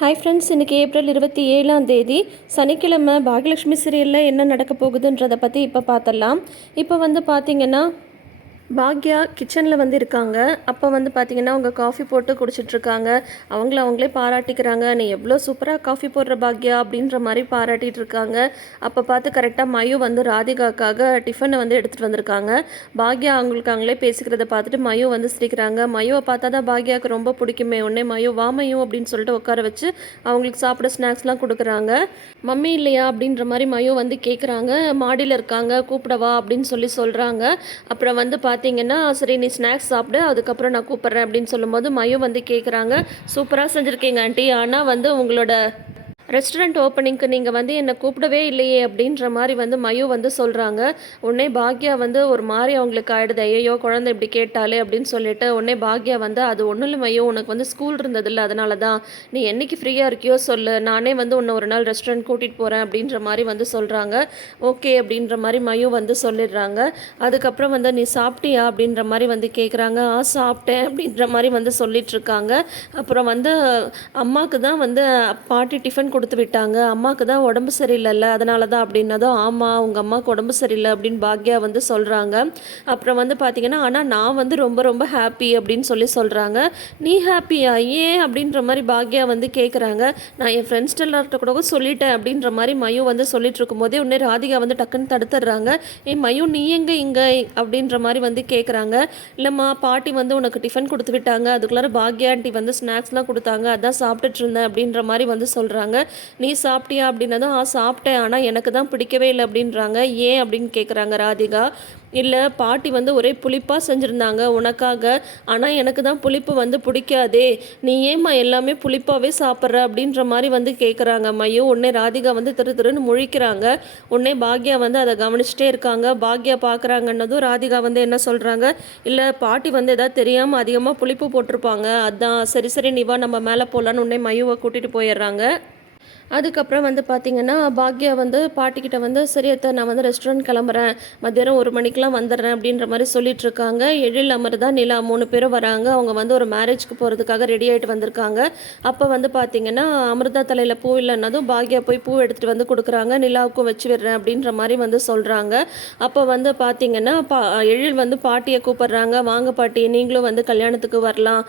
Hi friends இன்றைக்கி April இருபத்தி ஏழாம் தேதி சனிக்கிழமை பாகியலட்சுமி சீரியலில் என்ன நடக்க போகுதுன்றதை பற்றி இப்போ பார்த்தலாம் இப்போ வந்து பார்த்திங்கன்னா பாக்யா கிச்சனில் வந்து இருக்காங்க. அப்போ வந்து பார்த்தீங்கன்னா அவங்க காஃபி போட்டு குடிச்சிட்ருக்காங்க. அவங்கள அவங்களே பாராட்டிக்கிறாங்க. நீ எவ்வளோ சூப்பராக காஃபி போடுற பாக்யா? அப்படின்ற மாதிரி பாராட்டிகிட்டு இருக்காங்க அப்போ பார்த்து கரெக்டாக மயு வந்து ராதிகாக்காக டிஃபனை வந்து எடுத்துகிட்டு வந்திருக்காங்க. பாக்யா அவங்களுக்கு அவங்களே பேசிக்கிறத பார்த்துட்டு மயு வந்து சிரிக்கிறாங்க. மயுவை பார்த்தா தான் பாக்யாவுக்கு ரொம்ப பிடிக்குமே. உடனே மயு வா மயு அப்படின்னு சொல்லிட்டு உட்கார வச்சு அவங்களுக்கு சாப்பிட ஸ்நாக்ஸ்லாம் கொடுக்குறாங்க. மம்மி இல்லையா? அப்படின்ற மாதிரி மயு வந்து கேட்குறாங்க மாடியில் இருக்காங்க. கூப்பிடவா அப்படின்னு சொல்லி சொல்கிறாங்க அப்புறம் வந்து பார்த்து பார்த்தீங்கன்னா சரி நீ ஸ்நாக்ஸ் சாப்பிடு அதுக்கப்புறம் நான் கூப்பிட்றேன் அப்படின்னு சொல்லும்போது மயு வந்து கேட்குறாங்க சூப்பராக செஞ்சுருக்கீங்க ஆண்டி. ஆனால் வந்து உங்களோட ரெஸ்டாரண்ட் ஓப்பனிங்க்கு நீங்கள் வந்து என்னை கூப்பிடவே இல்லையே அப்படின்ற மாதிரி வந்து மயு வந்து சொல்கிறாங்க உடனே பாக்யா வந்து ஒரு மாதிரி அவங்களுக்கு ஆகிடுது ஐயோ குழந்தை இப்படி கேட்டாலே அப்படின்னு சொல்லிட்டு உடனே பாக்யா வந்து அது ஒன்றும் இல்லை மயு உனக்கு வந்து ஸ்கூல் இருந்ததில்ல அதனால தான். நீ என்னைக்கு ஃப்ரீயாக இருக்கியோ சொல்லு. நானே வந்து உன்னை ஒரு நாள் ரெஸ்டாரண்ட் கூட்டிகிட்டு போகிறேன் அப்படின்ற மாதிரி வந்து சொல்கிறாங்க ஓகே அப்படின்ற மாதிரி மயு வந்து சொல்லிடுறாங்க. அதுக்கப்புறம் வந்து நீ சாப்பிட்டியா? அப்படின்ற மாதிரி வந்து கேட்குறாங்க ஆ சாப்பிட்டேன் அப்படின்ற மாதிரி வந்து சொல்லிட்டு இருக்காங்க. அப்புறம் வந்து அம்மாவுக்கு தான் வந்து பாட்டி டிஃபன் கொடுத்து விட்டாங்க. அம்மாவுக்கு தான் உடம்பு சரியில்லைல்ல. அதனால தான் அப்படின்னதும் ஆமாம் உங்கள் அம்மாவுக்கு உடம்பு சரியில்லை அப்படின்னு பாக்யா வந்து சொல்கிறாங்க அப்புறம் வந்து பார்த்தீங்கன்னா ஆனால் நான் வந்து ரொம்ப ரொம்ப ஹாப்பி அப்படின்னு சொல்லி சொல்கிறாங்க நீ ஹாப்பியா ஏன்? அப்படின்ற மாதிரி பாக்யா வந்து கேட்குறாங்க நான் என் ஃப்ரெண்ட்ஸ் எல்லார்கிட்ட கூட சொல்லிட்டேன் அப்படின்ற மாதிரி மயு வந்து சொல்லிட்டு இருக்கும்போதே உடனே ராதிகா வந்து டக்குன்னு தடுத்துடுறாங்க. ஏ மயு நீ எங்கே இங்கே? அப்படின்ற மாதிரி வந்து கேட்குறாங்க இல்லைம்மா பாட்டி வந்து உனக்கு டிஃபன் கொடுத்து விட்டாங்க. அதுக்குள்ளார பாக்யா ஆண்டி வந்து ஸ்நாக்ஸ்லாம் கொடுத்தாங்க. அதான் சாப்பிட்டுட்டு இருந்தேன். அப்படின்ற மாதிரி வந்து சொல்கிறாங்க நீ சாப்பிட்டியா அப்படின்னதும் ஆ சாப்பிட்டேன் ஆனால் எனக்கு தான் பிடிக்கவே இல்லை அப்படின்றாங்க. ஏன் அப்படின்னு கேட்குறாங்க ராதிகா. இல்லை பாட்டி வந்து ஒரே புளிப்பாக செஞ்சுருந்தாங்க உனக்காக. ஆனால் எனக்கு தான் புளிப்பு வந்து பிடிக்காதே. நீ ஏம்மா எல்லாமே புளிப்பாகவே சாப்பிட்ற? அப்படின்ற மாதிரி வந்து கேட்குறாங்க மையோ உடனே ராதிகா வந்து திரு திருன்னு முழிக்கிறாங்க. உடனே பாக்யா வந்து அதை கவனிச்சிட்டே இருக்காங்க. பாக்யா பார்க்குறாங்கன்னதும் ராதிகா வந்து என்ன சொல்கிறாங்க இல்லை பாட்டி வந்து எதாவது தெரியாமல் அதிகமாக புளிப்பு போட்டிருப்பாங்க. அதான் சரி சரி நீ வா நம்ம மேலே போகலான்னு உடனே மையுவை கூட்டிகிட்டு போயிடுறாங்க. அதுக்கப்புறம் வந்து பார்த்திங்கன்னா பாக்யா வந்து பாட்டிக்கிட்ட வந்து சரியத்தை நான் வந்து ரெஸ்டாரண்ட் கிளம்புறேன். மத்தியானம் ஒரு மணிக்கெலாம் வந்துடுறேன் அப்படின்ற மாதிரி சொல்லிட்டு இருக்காங்க எழில் அமர்தா நிலா மூணு பேரும் வராங்க. அவங்க வந்து ஒரு மேரேஜ்க்கு போகிறதுக்காக ரெடி ஆகிட்டு வந்திருக்காங்க. அப்போ வந்து பார்த்திங்கன்னா அமிர்தா தலையில் பூ இல்லைன்னதும் பாக்யா போய் பூ எடுத்துகிட்டு வந்து கொடுக்குறாங்க. நிலாவுக்கும் வச்சு விடுறேன் அப்படின்ற மாதிரி வந்து சொல்கிறாங்க அப்போ வந்து பார்த்திங்கன்னா பா எழில் வந்து பாட்டியை கூப்பிட்றாங்க. வாங்க பாட்டி நீங்களும் வந்து கல்யாணத்துக்கு வரலாம்.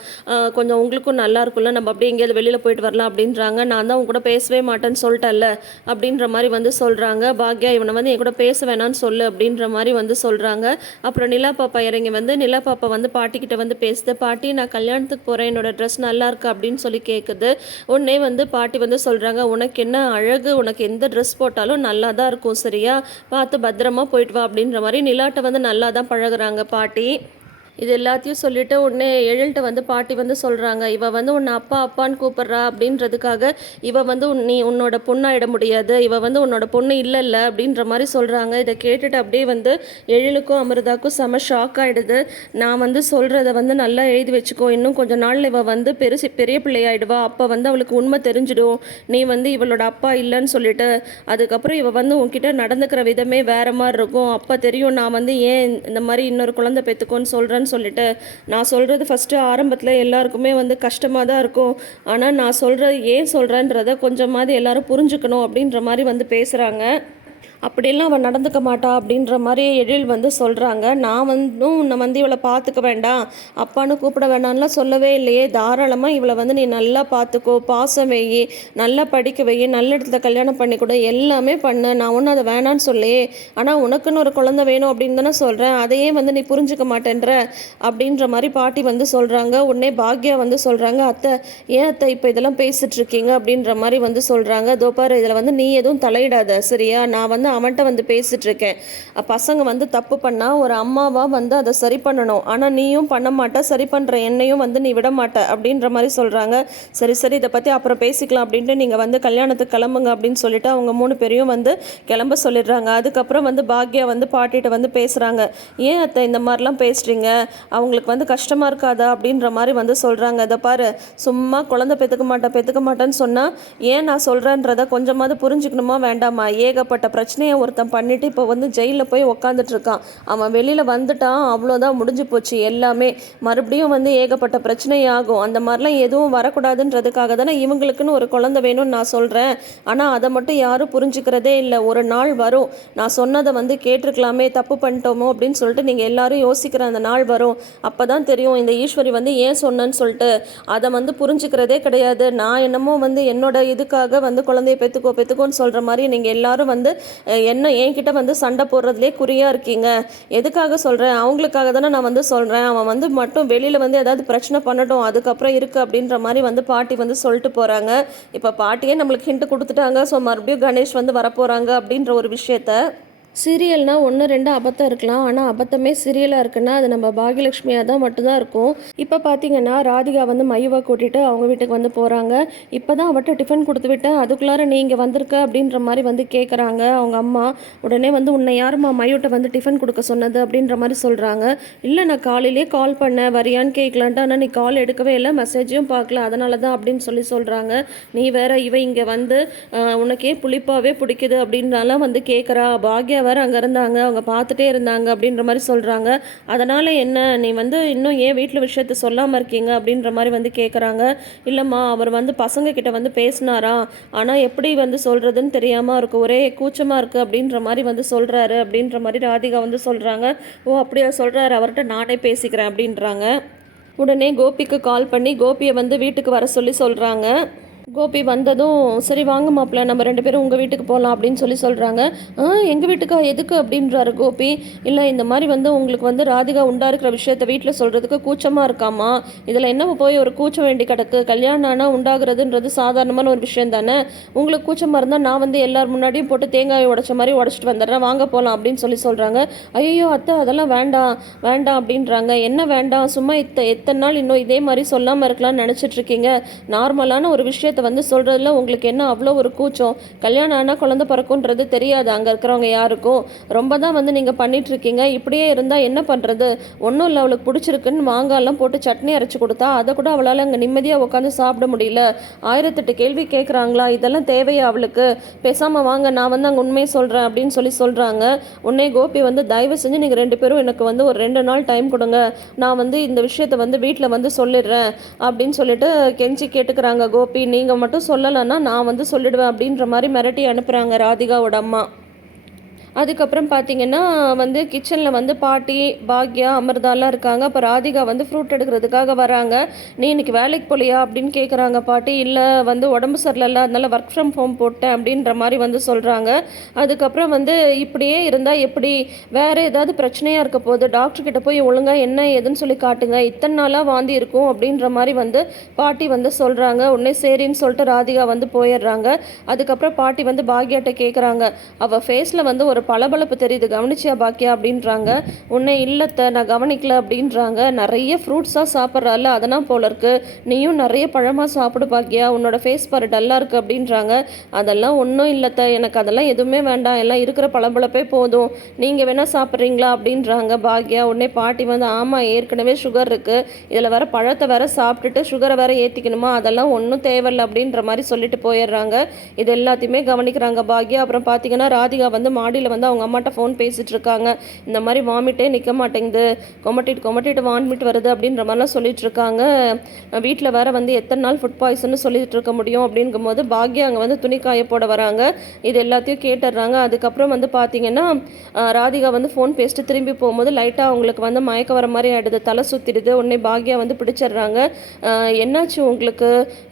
கொஞ்சம் உங்களுக்கும் நல்லா இருக்கும்ல. நம்ம அப்படியே எங்கேயாவது வெளியில் போயிட்டு வரலாம் அப்படின்றாங்க. நான் தான் உங்க கூட பேசவே மாட்டேன்னு சொல்லிட்டல்ல அப்படின்ற மாதிரி வந்து சொல்கிறாங்க பாக்யா இவனை வந்து என் கூட பேச வேணான்னு சொல்லு அப்படின்ற மாதிரி வந்து சொல்கிறாங்க அப்புறம் நிலா பாப்பா இறங்கி வந்து நிலா பாப்பா வந்து பாட்டிக்கிட்ட வந்து பேசுது. பாட்டி நான் கல்யாணத்துக்கு போகிறேன் என்னோட ட்ரெஸ் நல்லா இருக்கு அப்படின்னு சொல்லி கேட்குது உடனே வந்து பாட்டி வந்து சொல்கிறாங்க உனக்கு என்ன அழகு உனக்கு எந்த ட்ரெஸ் போட்டாலும் நல்லா தான் இருக்கும் சரியா? பார்த்து பத்திரமா போயிட்டு வா அப்படின்ற மாதிரி நிலாட்ட வந்து நல்லா தான் பழகுறாங்க பாட்டி. இது எல்லாத்தையும் சொல்லிட்டு உடனே எழில்கிட்ட வந்து பாட்டி வந்து சொல்கிறாங்க இவ வந்து உன்னை அப்பா அப்பான்னு கூப்பிட்றா அப்படின்றதுக்காக இவ வந்து உன் நீ உன்னோட பொண்ணாயிட முடியாது. இவ வந்து உன்னோட பொண்ணு இல்லை இல்லை அப்படின்ற மாதிரி சொல்கிறாங்க இதை கேட்டுட்டு அப்படியே வந்து எழிலுக்கும் அமிர்தாக்கும் செம ஷாக் ஆகிடுது நான் வந்து சொல்கிறத வந்து நல்லா எழுதி வச்சுக்கோ. இன்னும் கொஞ்ச நாள் இவ வந்து பெருசு பெரிய பிள்ளையாயிடுவா. அப்போ வந்து அவளுக்கு உண்மை தெரிஞ்சிடும். நீ வந்து இவளோட அப்பா இல்லைன்னு சொல்லிட்டு அதுக்கப்புறம் இவ வந்து உன்கிட்ட நடந்துக்கிற விதமே வேற மாதிரி இருக்கும். அப்போ தெரியும் நான் வந்து ஏன் இந்த மாதிரி இன்னொரு குழந்தை பெற்றுக்கோன்னு சொல்கிறேன் சொல்கிறேன்னு சொல்லிட்டு நான் சொல்கிறது ஃபஸ்ட்டு ஆரம்பத்தில் எல்லாருக்குமே வந்து கஷ்டமாக தான் இருக்கும். ஆனால் நான் சொல்கிறது ஏன் சொல்கிறேன்றத கொஞ்சமாவது எல்லாரும் புரிஞ்சுக்கணும் அப்படின்ற மாதிரி வந்து பேசுகிறாங்க அப்படியெல்லாம் அவள் நடந்துக்க மாட்டா அப்படின்ற மாதிரி எழில் வந்து சொல்கிறாங்க நான் வந்து உன்னை வந்து இவளை பார்த்துக்க வேண்டாம். அப்பான்னு கூப்பிட வேண்டாம்லாம் சொல்லவே இல்லையே. தாராளமாக இவளை வந்து நீ நல்லா பார்த்துக்கோ. பாசம் வை நல்லா படிக்க வை நல்ல இடத்துல கல்யாணம் பண்ணி கூட. எல்லாமே பண்ணு. நான் ஒன்றும் அதை வேணான்னு சொல்லையே. ஆனால் உனக்குன்னு ஒரு குழந்தை வேணும் அப்படின்னு தானே சொல்கிறேன் அதையே வந்து நீ புரிஞ்சுக்க மாட்டேன்ற அப்படின்ற மாதிரி பாட்டி வந்து சொல்கிறாங்க உடனே பாக்யா வந்து சொல்கிறாங்க அத்தை ஏன் அத்தை இப்போ இதெல்லாம் பேசிகிட்ருக்கீங்க அப்படின்ற மாதிரி வந்து சொல்கிறாங்க தோப்பார் இதில் வந்து நீ எதுவும் தலையிடாத சரியா? நான் வந்து அவன்கிட்ட வந்து பேசிகிட்ருக்கேன் பசங்க வந்து தப்பு பண்ணால் ஒரு அம்மாவாக வந்து அதை சரி பண்ணணும். ஆனால் நீயும் பண்ண மாட்ட சரி பண்ணுற என்னையும் வந்து நீ விட மாட்ட அப்படின்ற மாதிரி சொல்கிறாங்க சரி சரி இதை பற்றி அப்புறம் பேசிக்கலாம் அப்படின்ட்டு நீங்கள் வந்து கல்யாணத்துக்கு கிளம்புங்க அப்படின்னு சொல்லிட்டு அவங்க மூணு பேரையும் வந்து கிளம்ப சொல்லிடுறாங்க. அதுக்கப்புறம் வந்து பாக்யா வந்து பாட்டிகிட்ட வந்து பேசுகிறாங்க ஏன் அத்தை இந்த மாதிரிலாம் பேசுகிறீங்க அவங்களுக்கு வந்து கஷ்டமாக இருக்காதா? அப்படின்ற மாதிரி வந்து சொல்கிறாங்க இதை பாரு சும்மா குழந்தை பெற்றுக்க மாட்டேன் பெற்றுக்க மாட்டேன்னு சொன்னால் ஏன் நான் சொல்கிறேன்றதை கொஞ்சமாவது புரிஞ்சுக்கணுமா? வேண்டாமா? ஏகப்பட்ட பிரச்சனை பிரச்சனையை ஒருத்தன் பண்ணிவிட்டு இப்போ வந்து ஜெயிலில் போய் உக்காந்துட்ருக்கான் அவன் வெளியில் வந்துட்டான் அவ்வளோதான் முடிஞ்சு போச்சு எல்லாமே. மறுபடியும் வந்து ஏகப்பட்ட பிரச்சனை ஆகும். அந்த மாதிரிலாம் எதுவும் வரக்கூடாதுன்றதுக்காக தானே இவங்களுக்குன்னு ஒரு குழந்தை வேணும்னு நான் சொல்கிறேன் ஆனால் அதை மட்டும் யாரும் புரிஞ்சுக்கிறதே இல்லை. ஒரு நாள் வரும். நான் சொன்னதை வந்து கேட்டிருக்கலாமே தப்பு பண்ணிட்டோமோ அப்படின்னு சொல்லிட்டு நீங்கள் எல்லாரும் யோசிக்கிற அந்த நாள் வரும். அப்போ தான் தெரியும் இந்த ஈஸ்வரி வந்து ஏன் சொன்னேன்னு சொல்லிட்டு. அதை வந்து புரிஞ்சுக்கிறதே கிடையாது. நான் என்னமோ வந்து என்னோட இதுக்காக வந்து குழந்தைய பெற்றுக்கோ பெற்றுக்கோன்னு சொல்கிற மாதிரி நீங்கள் எல்லாரும் வந்து என்ன என்கிட்ட வந்து சண்டை போடுறதுலே குறியாக இருக்கீங்க? எதுக்காக சொல்கிறேன் அவங்களுக்காக தானே நான் வந்து சொல்கிறேன் அவன் வந்து மட்டும் வெளியில் வந்து ஏதாவது பிரச்சனை பண்ணட்டும் அதுக்கப்புறம் இருக்குது அப்படின்ற மாதிரி வந்து பாட்டி வந்து சொல்லிட்டு போகிறாங்க இப்போ பாட்டியே நம்மளுக்கு ஹிண்ட் கொடுத்துட்டாங்க. ஸோ மறுபடியும் கணேஷ் வந்து வரப்போகிறாங்க அப்படின்ற ஒரு விஷயத்த சீரியல்னா ஒன்று ரெண்டு அபத்தம் இருக்கலாம். ஆனால் அபத்தமே சீரியலாக இருக்குன்னா அது நம்ம பாகியலட்சுமியாக தான் மட்டும்தான் இருக்கும். இப்போ பார்த்தீங்கன்னா ராதிகா வந்து மையுவை கூட்டிகிட்டு அவங்க வீட்டுக்கு வந்து போகிறாங்க இப்போ தான் அவட்ட டிஃபன் கொடுத்து விட்டேன். அதுக்குள்ளார நீங்கள் வந்திருக்க அப்படின்ற மாதிரி வந்து கேட்குறாங்க அவங்க அம்மா. உடனே வந்து உன்னை யாருமா மையோட்ட வந்து டிஃபன் கொடுக்க சொன்னது அப்படின்ற மாதிரி சொல்கிறாங்க இல்லை நான் காலையிலே கால் பண்ணேன். வரியான்னு கேட்கலான்ட்டு ஆனால் நீ கால் எடுக்கவே இல்லை. மெசேஜும் பார்க்கல அதனால தான் அப்படின்னு சொல்லி சொல்கிறாங்க நீ வேற இவ இங்கே வந்து உனக்கே புளிப்பாகவே பிடிக்குது அப்படின்னாலாம் வந்து கேட்குறா பாக்யா வேற அங்கே இருந்தாங்க அவங்க பார்த்துட்டே இருந்தாங்க அப்படின்ற மாதிரி சொல்கிறாங்க அதனால் என்ன நீ வந்து இன்னும் ஏன் வீட்டில் விஷயத்த சொல்லாமல் இருக்கீங்க அப்படின்ற மாதிரி வந்து கேட்குறாங்க இல்லைம்மா அவர் வந்து பசங்க கிட்ட வந்து பேசினாரா? ஆனால் எப்படி வந்து சொல்கிறதுன்னு தெரியாமல் இருக்குது ஒரே கூச்சமாக இருக்குது அப்படின்ற மாதிரி வந்து சொல்கிறாரு அப்படின்ற மாதிரி ராதிகா வந்து சொல்கிறாங்க ஓ அப்படியா சொல்கிறாரு அவர்கிட்ட நானே பேசிக்கிறேன் அப்படின்றாங்க. உடனே கோபிக்கு கால் பண்ணி கோபியை வந்து வீட்டுக்கு வர சொல்லி சொல்கிறாங்க கோபி வந்ததும் சரி வாங்க மாப்பிள்ள நம்ம ரெண்டு பேரும் உங்கள் வீட்டுக்கு போகலாம் அப்படின்னு சொல்லி சொல்கிறாங்க ஆ எங்கள் வீட்டுக்கா? எதுக்கு? அப்படின்றாரு கோபி. இல்லை இந்த மாதிரி வந்து உங்களுக்கு வந்து ராதிகா உண்டா இருக்கிற விஷயத்த வீட்டில் சொல்கிறதுக்கு கூச்சமாக இருக்காமா? இதில் என்ன போய் ஒரு கூச்சம் வேண்டி கிடக்கு. கல்யாணம் ஆனால் உண்டாகிறதுன்றது சாதாரணமான ஒரு விஷயம் தானே? உங்களுக்கு கூச்சமாக இருந்தால் நான் வந்து எல்லார் முன்னாடியும் போட்டு தேங்காயை உடச்ச மாதிரி உடச்சிட்டு வந்துடுறேன். வாங்க போகலாம் அப்படின்னு சொல்லி சொல்கிறாங்க ஐயோ அத்தை அதெல்லாம் வேண்டாம் வேண்டாம் அப்படின்றாங்க. என்ன வேண்டாம்? சும்மா இத்த எத்தனை நாள் இன்னும் இதே மாதிரி சொல்லாமல் இருக்கலாம்னு நினச்சிட்ருக்கீங்க நார்மலான ஒரு விஷயத்த வந்து சொல்கிறதுல உங்களுக்கு என்ன அவ்வளோ ஒரு கூச்சம்? கல்யாணம் ஆனால் குழந்தை பிறக்குன்றது தெரியாது. அங்கே இருக்கிறவங்க யாருக்கும். ரொம்ப தான் வந்து நீங்கள் பண்ணிகிட்ருக்கீங்க இப்படியே இருந்தால் என்ன பண்ணுறது ஒன்றும் இல்லை அவளுக்கு பிடிச்சிருக்குன்னு மாங்காய்லாம் போட்டு சட்னி அரைச்சி கொடுத்தா அதை கூட அவளால் அங்கே நிம்மதியாக உட்காந்து சாப்பிட முடியல. ஆயிரத்தெட்டு கேள்வி கேட்குறாங்களா இதெல்லாம் தேவையா அவளுக்கு? பேசாமல் வாங்க நான் வந்து அங்கே உண்மையை சொல்கிறேன் அப்படின்னு சொல்லி சொல்கிறாங்க உன்னே கோபி வந்து தயவு செஞ்சு நீங்கள் ரெண்டு பேரும் எனக்கு வந்து ஒரு ரெண்டு நாள் டைம் கொடுங்க. நான் வந்து இந்த விஷயத்தை வந்து வீட்டில் வந்து சொல்லிடுறேன் அப்படின்னு சொல்லிட்டு கெஞ்சி கேட்டுக்கிறாங்க கோபி. நீங்கள் மட்டும் சொல்லலைன்னா நான் வந்து சொல்லிடுவேன் அப்படின்ற மாதிரி மிரட்டி அனுப்புகிறாங்க ராதிகாவோட அம்மா. அதுக்கப்புறம் பார்த்தீங்கன்னா வந்து கிச்சனில் வந்து பாட்டி பாக்யா அமிர்தாலாம் இருக்காங்க. அப்போ ராதிகா வந்து ஃப்ரூட் எடுக்கிறதுக்காக வராங்க. நீ இன்னைக்கு வேலைக்கு போலியா அப்படின்னு கேட்குறாங்க பாட்டி. இல்லை வந்து உடம்பு சரியில்லை அதனால ஒர்க் ஃப்ரம் ஹோம் போட்டேன் அப்படின்ற மாதிரி வந்து சொல்கிறாங்க அதுக்கப்புறம் வந்து இப்படியே இருந்தால் எப்படி? வேறு ஏதாவது பிரச்சனையாக இருக்க போது டாக்டர்கிட்ட போய் ஒழுங்காக என்ன ஏதுன்னு சொல்லி காட்டுங்க. இத்தனை நாளாக வாந்தி இருக்கும் அப்படின்ற மாதிரி வந்து பாட்டி வந்து சொல்கிறாங்க உடனே சரின்னு சொல்லிட்டு ராதிகா வந்து போயிடுறாங்க. அதுக்கப்புறம் பாட்டி வந்து பாக்யாட்ட கேட்குறாங்க அவள் ஃபேஸில் வந்து ஒரு பளபளப்பு தெரியுது. கவனிச்சியா பாக்கியா அப்படின்றாங்க. உன்னை இல்லத்தை நான் கவனிக்கல அப்படின்றாங்க. நிறைய ஃப்ரூட்ஸாக சாப்பிட்றால அதெல்லாம் போல இருக்கு. நீயும் நிறைய பழமாக சாப்பிடு பாக்கியா. உன்னோட ஃபேஸ் பாரு டல்லாக இருக்கு அப்படின்றாங்க. அதெல்லாம் ஒன்றும் இல்லத்த. எனக்கு அதெல்லாம் எதுவுமே வேண்டாம். எல்லாம் இருக்கிற பளபளப்பே போதும். நீங்கள் வேணால் சாப்பிட்றீங்களா அப்படின்றாங்க பாக்யா உடனே பாட்டி வந்து ஆமாம் ஏற்கனவே சுகர் இருக்குது இதில் வேற பழத்தை வேற சாப்பிட்டுட்டு சுகரை வேற ஏற்றிக்கணுமா அதெல்லாம் ஒன்றும் தேவையில்ல அப்படின்ற மாதிரி சொல்லிட்டு போயிடுறாங்க. இது எல்லாத்தையுமே கவனிக்கிறாங்க பாக்யா அப்புறம் பார்த்தீங்கன்னா ராதிகா வந்து மாடியில் வந்து அவங்க அம்மாட்ட ஃபோன் பேசிகிட்டு இருக்காங்க இந்த மாதிரி வாமிட்டே நிற்க மாட்டேங்குது. கொமட்டிட்டு கொமட்டிட்டு வாமிட் வருது அப்படின்ற மாதிரிலாம் சொல்லிட்டு இருக்காங்க வீட்டில் வேற வந்து எத்தனை நாள் ஃபுட் பாய்சன்னு சொல்லிட்டு இருக்க முடியும் அப்படிங்கும்போது பாக்யா அங்கே வந்து துணி காய போட வராங்க. இது எல்லாத்தையும் கேட்டுடுறாங்க. அதுக்கப்புறம் வந்து பார்த்தீங்கன்னா ராதிகா வந்து ஃபோன் பேசிட்டு திரும்பி போகும்போது லைட்டாக அவங்களுக்கு வந்து மயக்க வர மாதிரி ஆகிடுது தலை சுற்றிடுது உடனே பாக்யா வந்து பிடிச்சிடுறாங்க. என்னாச்சு உங்களுக்கு?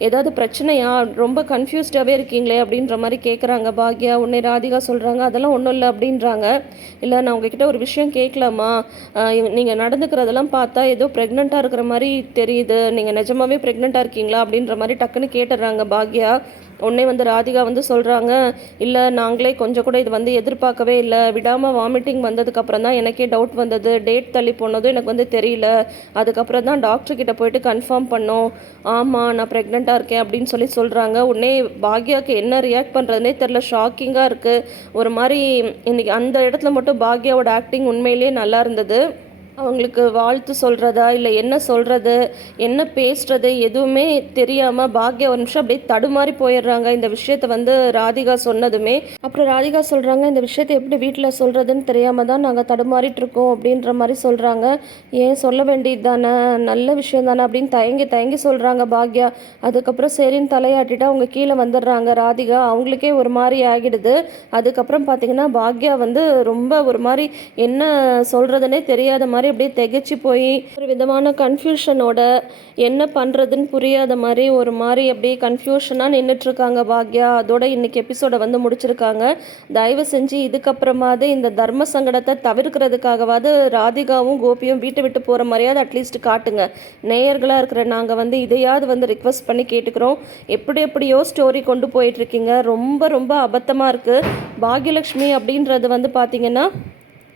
ஏதாவது பிரச்சனையா? ரொம்ப கன்ஃபியூஸ்டாகவே இருக்கீங்களே அப்படின்ற மாதிரி கேட்குறாங்க பாக்யா. உன்னை ராதிகா சொல்கிறாங்க அதெல்லாம் ஒன்றும் இல்லை. அப்படின்றாங்க. இல்லை நான் உங்ககிட்ட ஒரு விஷயம் கேட்கலாமா நீங்கள் நடந்துக்கிறதெல்லாம் பார்த்தா ஏதோ ப்ரெக்னெண்ட்டாக இருக்கிற மாதிரி தெரியுது. நீங்கள் நிஜமாவே ப்ரெக்னெண்ட்டாக இருக்கீங்களா? அப்படின்ற மாதிரி டக்குன்னு கேட்டுடுறாங்க பாக்யா. உடனே வந்து ராதிகா வந்து சொல்கிறாங்க இல்லை நாங்களே கொஞ்சம் கூட இது வந்து எதிர்பார்க்கவே இல்லை. விடாமல் வாமிட்டிங் வந்ததுக்கப்புறம் தான் எனக்கே டவுட் வந்தது. டேட் தள்ளி போனதும் எனக்கு வந்து தெரியல. அதுக்கப்புறம் தான் டாக்டர்கிட்ட போயிட்டு கன்ஃபார்ம் பண்ணோம். ஆமாம் நான் ப்ரெக்னெண்ட்டாக இருக்கேன் அப்படின்னு சொல்லி சொல்கிறாங்க உடனே பாக்யாவுக்கு என்ன ரியாக்ட் பண்ணுறதுனே தெரில ஷாக்கிங்காக இருக்குது ஒரு மாதிரி இன்னைக்கு அந்த இடத்துல மட்டும் பாக்யாவோட ஆக்டிங் உண்மையிலேயே நல்லா இருந்தது. அவங்களுக்கு வாழ்த்து சொல்கிறதா இல்லை என்ன சொல்கிறது என்ன பேசுறது எதுவுமே தெரியாமல் பாக்யா ஒரு நிமிஷம் அப்படியே தடுமாறி போயிடுறாங்க. இந்த விஷயத்த வந்து ராதிகா சொன்னதுமே. அப்புறம் ராதிகா சொல்கிறாங்க இந்த விஷயத்தை எப்படி வீட்டில் சொல்கிறதுன்னு தெரியாமல் தான் நாங்கள் தடுமாறிட்டு இருக்கோம் அப்படின்ற மாதிரி சொல்கிறாங்க ஏன் சொல்ல வேண்டியது தானே? நல்ல விஷயம் தானே அப்படின்னு தயங்கி தயங்கி சொல்கிறாங்க பாக்யா. அதுக்கப்புறம் சரின்னு தலையாட்டிட்டு அவங்க கீழே வந்துடுறாங்க. ராதிகா அவங்களுக்கே ஒரு மாதிரி ஆகிடுது. அதுக்கப்புறம் பார்த்தீங்கன்னா பாக்யா வந்து ரொம்ப ஒரு மாதிரி என்ன சொல்கிறதுனே தெரியாத மாதிரி அப்படியே திகைச்சு போய் ஒரு விதமான கன்ஃபியூஷனோட என்ன பண்ணுறதுன்னு புரியாத மாதிரி ஒரு மாதிரி அப்படியே கன்ஃபியூஷனாக நின்றுட்டுருக்காங்க பாக்யா. அதோட இன்னைக்கு எபிசோடை வந்து முடிச்சிருக்காங்க. தயவு செஞ்சு இதுக்கப்புறமாவது இந்த தர்ம சங்கடத்தை தவிர்க்கிறதுக்காகவாவது ராதிகாவும் கோபியும் வீட்டை விட்டு போகிற மாதிரியாவது அட்லீஸ்ட் காட்டுங்க. நேயர்களாக இருக்கிற நாங்கள் வந்து இதையாவது வந்து ரிக்வஸ்ட் பண்ணி கேட்டுக்கிறோம். எப்படி எப்படியோ ஸ்டோரி கொண்டு போயிட்டுருக்கீங்க ரொம்ப ரொம்ப அபத்தமாக இருக்குது பாக்யலக்ஷ்மி அப்படின்றது வந்து பார்த்திங்கன்னா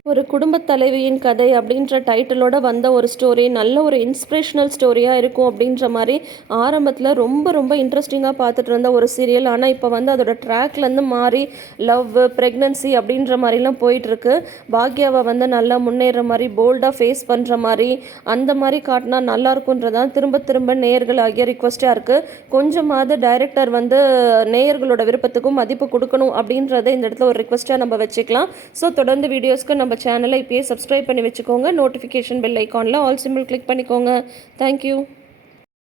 ஒரு குடும்பத் தலைவியின் கதை அப்படின்ற டைட்டிலோட வந்த ஒரு ஸ்டோரி நல்ல ஒரு இன்ஸ்பிரேஷனல் ஸ்டோரியாக இருக்கும் அப்படின்ற மாதிரி ஆரம்பத்தில் ரொம்ப ரொம்ப இன்ட்ரெஸ்டிங்காக பார்த்துட்டு இருந்த ஒரு சீரியல் ஆனால் இப்போ வந்து அதோட ட்ராக்லேருந்து மாறி லவ் ப்ரெக்னன்சி அப்படின்ற மாதிரிலாம் போயிட்டுருக்கு. பாக்யாவை வந்து நல்லா முன்னேற மாதிரி போல்டாக ஃபேஸ் பண்ணுற மாதிரி அந்த மாதிரி காட்டினா நல்லாயிருக்குன்றதான் திரும்ப திரும்ப நேயர்கள் ஆகிய ரிக்வஸ்ட்டாக இருக்குது கொஞ்சமாவது டைரக்டர் வந்து நேயர்களோட விருப்பத்துக்கும் மதிப்பு கொடுக்கணும் அப்படின்றத இந்த இடத்துல ஒரு ரிக்வஸ்ட்டாக நம்ம வச்சுக்கலாம். ஸோ தொடர்ந்து வீடியோஸ்க்கு நம்ம சேனலை இப்போயே சப்ஸ்கிரைப் பண்ணி வச்சுக்கோங்க. நோட்டிஃபிகேஷன் பெல் ஐக்கானில் ஆல் சிம்பிள் கிளிக் பண்ணிக்கோங்க. Thank you